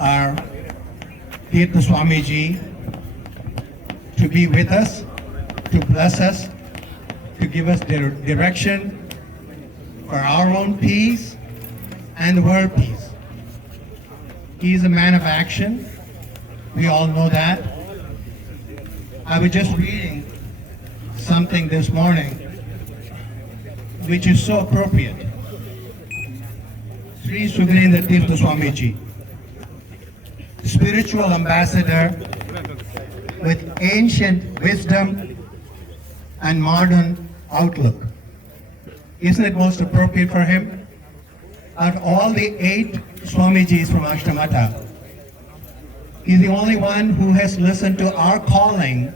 our Tirtha Swamiji to be with us, to bless us, to give us direction for our own peace and the world peace. He is a man of action. We all know that. I was just reading something this morning which is so appropriate. Sri Sugrinda Tirtha Swamiji, spiritual ambassador with ancient wisdom and modern outlook. Isn't it most appropriate for him? Out of all the 8 Swamijis from Ashtamata, he's the only one who has listened to our calling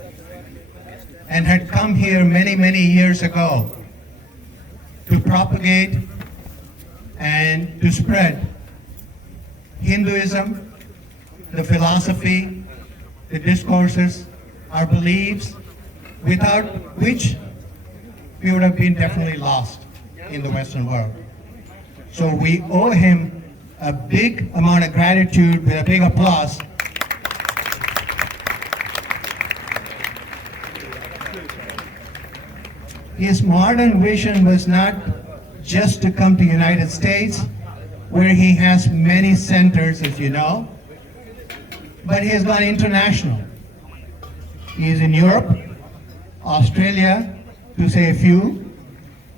and had come here many, many years ago to propagate and to spread Hinduism, the philosophy, the discourses, our beliefs, without which we would have been definitely lost in the Western world. So we owe him a big amount of gratitude with a big applause. His modern vision was not just to come to the United States, where he has many centers, as you know, but he has gone international. He is in Europe, Australia, to say a few.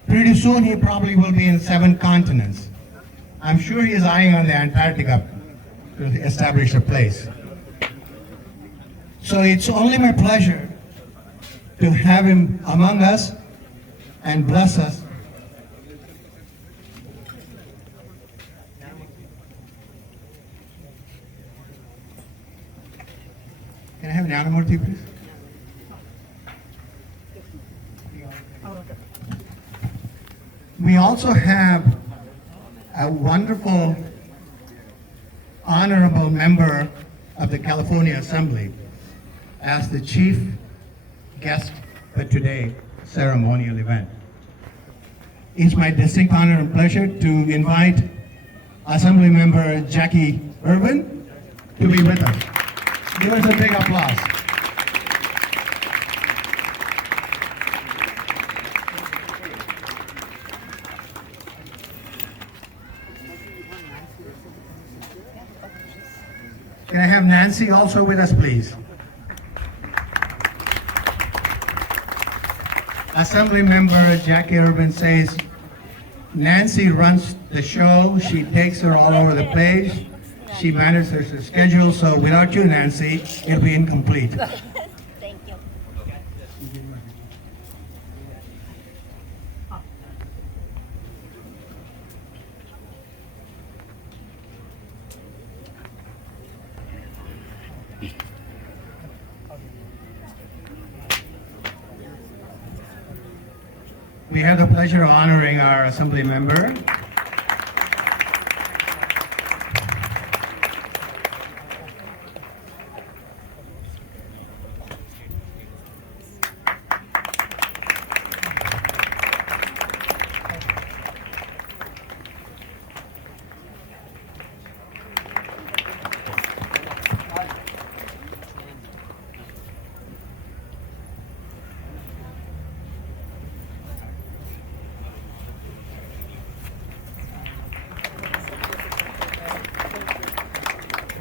Pretty soon he probably will be in 7 continents. I'm sure he is eyeing on the Antarctica to establish a place. So it's only my pleasure to have him among us and bless us. Can I have Nyanamurthy, please? We also have a wonderful, honorable member of the California Assembly as the chief guest for today's ceremonial event. It's my distinct honor and pleasure to invite Assembly Member Jackie Irvin to be with us. Give us a big applause. Can I have Nancy also with us, please? Assembly Member Jackie Irvin says, Nancy runs the show. She takes her all over the place. She manages her schedule, so without you, Nancy, it'll be incomplete. Thank you. We have the pleasure of honoring our Assembly Member.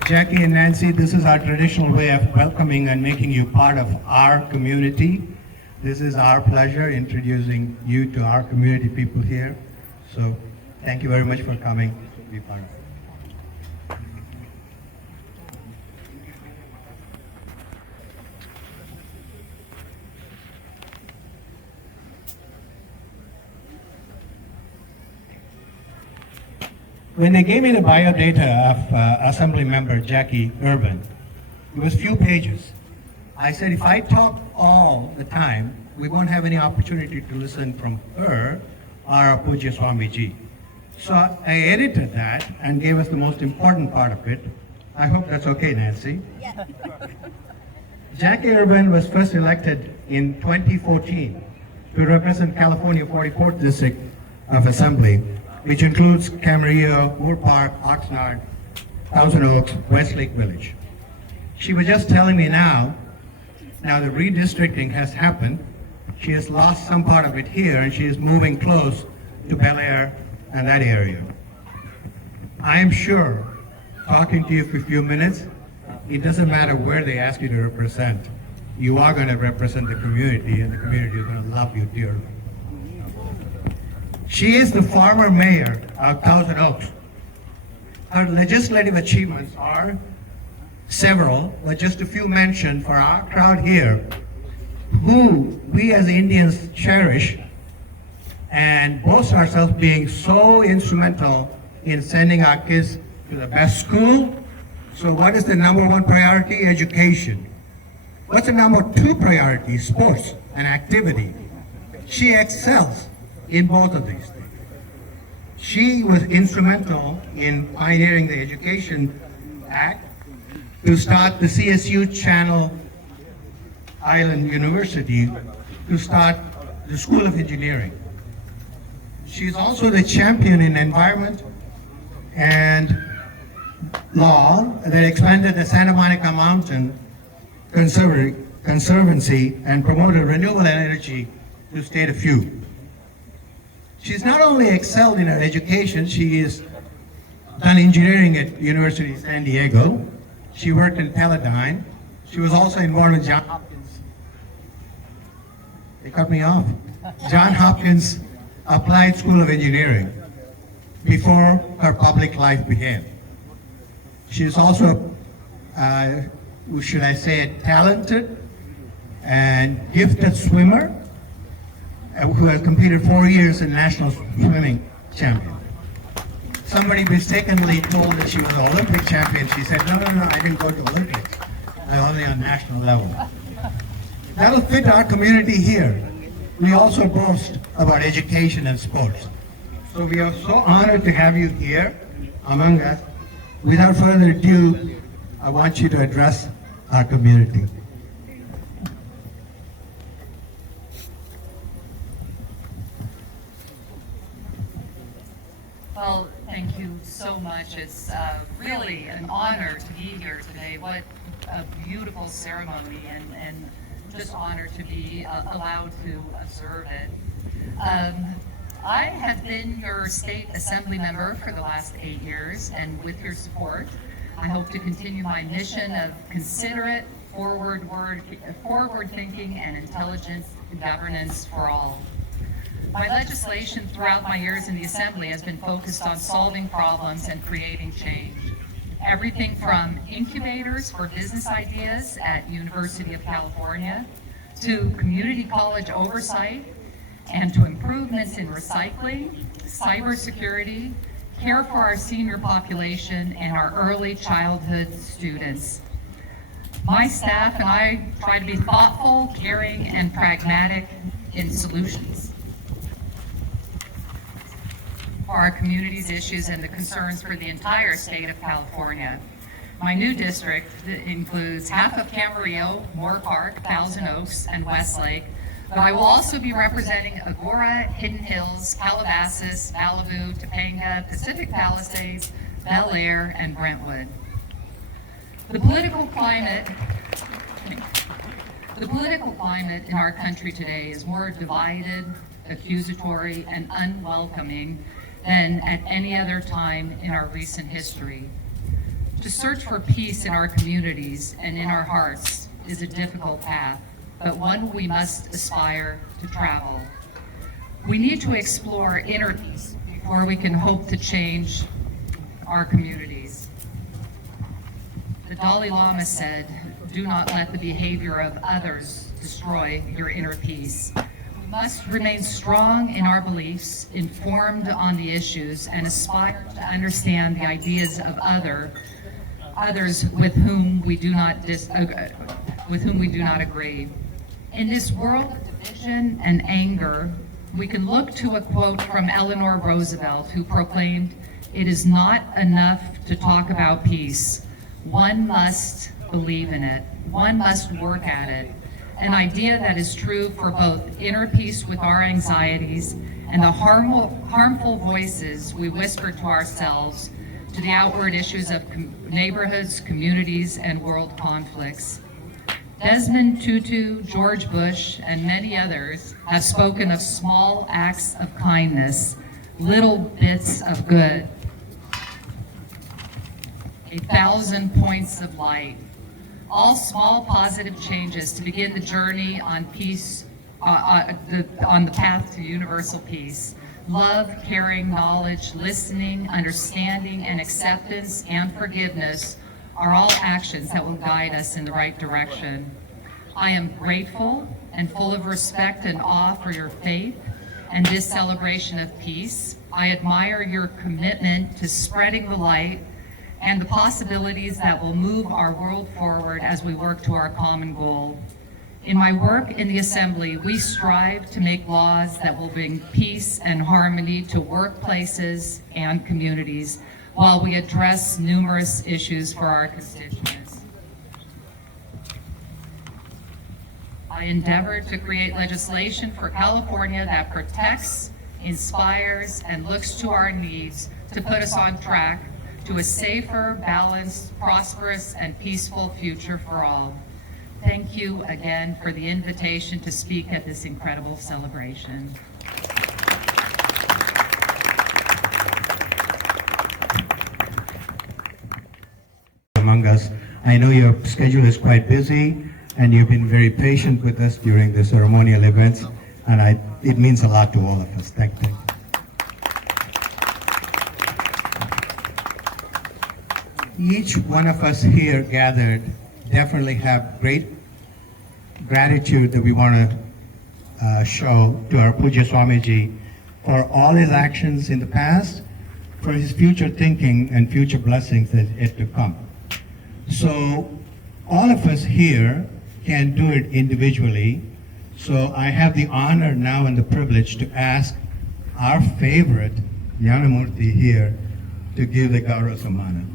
Jackie and Nancy, this is our traditional way of welcoming and making you part of our community. This is our pleasure introducing you to our community people here. So thank you very much for coming to be part of it. When they gave me the bio data of Assembly Member Jackie Irvin, it was few pages. I said, if I talk all the time, we won't have any opportunity to listen from her or Pujya Swamiji. So I edited that and gave us the most important part of it. I hope that's okay, Nancy. Yeah. Jackie Irvin was first elected in 2014 to represent California 44th District of Assembly, which includes Camarillo, Moore Park, Oxnard, Thousand Oaks, Westlake Village. She was just telling me now the redistricting has happened. She has lost some part of it here, and she is moving close to Bel Air and that area. I am sure, talking to you for a few minutes, it doesn't matter where they ask you to represent. You are going to represent the community, and the community is going to love you dearly. She is the former mayor of Thousand Oaks. Her legislative achievements are several, but just a few mentioned for our crowd here, who we as Indians cherish and boast ourselves being so instrumental in sending our kids to the best school. So what is the number one priority? Education. What's the number two priority? Sports and activity. She excels in both of these things. She was instrumental in pioneering the Education Act to start the CSU Channel Island University, to start the School of Engineering. She's also the champion in environment and law that expanded the Santa Monica Mountain Conservancy and promoted renewable energy, to state a few. She's not only excelled in her education, she has done engineering at University of San Diego. She worked in Teledyne. She was also involved in John Hopkins. They cut me off. John Hopkins Applied School of Engineering before her public life began. She is also, should I say, a talented and gifted swimmer who has competed 4 years in national swimming champion. Somebody mistakenly told that she was an Olympic champion. She said, no, I didn't go to Olympics. I'm only on national level. That'll fit our community here. We also boast about education and sports. So we are so honored to have you here among us. Without further ado, I want you to address our community. Well, thank you so much. It's really an honor to be here today. What a beautiful ceremony, and just honored to be allowed to observe it. I have been your state assembly member for the last 8 years, and with your support, I hope to continue my mission of considerate, forward-thinking, and intelligent governance for all. My legislation throughout my years in the Assembly has been focused on solving problems and creating change. Everything from incubators for business ideas at University of California, to community college oversight, and to improvements in recycling, cybersecurity, care for our senior population, and our early childhood students. My staff and I try to be thoughtful, caring, and pragmatic in solutions for our community's issues and the concerns for the entire state of California. My new district includes half of Camarillo, Moore Park, Thousand Oaks, and Westlake, but I will also be representing Agoura, Hidden Hills, Calabasas, Malibu, Topanga, Pacific Palisades, Bel Air, and Brentwood. The political climate in our country today is more divided, accusatory, and unwelcoming than at any other time in our recent history. To search for peace in our communities and in our hearts is a difficult path, but one we must aspire to travel. We need to explore inner peace before we can hope to change our communities. The Dalai Lama said, "Do not let the behavior of others destroy your inner peace." We must remain strong in our beliefs, informed on the issues, and aspire to understand the ideas of others with whom we do not agree. In this world of division and anger, we can look to a quote from Eleanor Roosevelt, who proclaimed, "It is not enough to talk about peace. One must believe in it. One must work at it." An idea that is true for both inner peace with our anxieties and the harmful voices we whisper to ourselves to the outward issues of neighborhoods, communities, and world conflicts. Desmond Tutu, George Bush, and many others have spoken of small acts of kindness, little bits of good, 1,000 points of light, all small positive changes to begin the journey on peace, on the path to universal peace. Love, caring, knowledge, listening, understanding, and acceptance and forgiveness are all actions that will guide us in the right direction. I am grateful and full of respect and awe for your faith and this celebration of peace. I admire your commitment to spreading the light and the possibilities that will move our world forward as we work to our common goal. In my work in the Assembly, we strive to make laws that will bring peace and harmony to workplaces and communities while we address numerous issues for our constituents. I endeavor to create legislation for California that protects, inspires, and looks to our needs to put us on track to a safer, balanced, prosperous, and peaceful future for all. Thank you again for the invitation to speak at this incredible celebration. Among us, I know your schedule is quite busy and you've been very patient with us during the ceremonial events, and it means a lot to all of us. Thank you. Each one of us here gathered definitely have great gratitude that we want to show to our Puja Swamiji for all his actions in the past, for his future thinking and future blessings that yet to come. So all of us here can do it individually. So I have the honor now and the privilege to ask our favorite Yanamurti here to give the Gaurav Samana.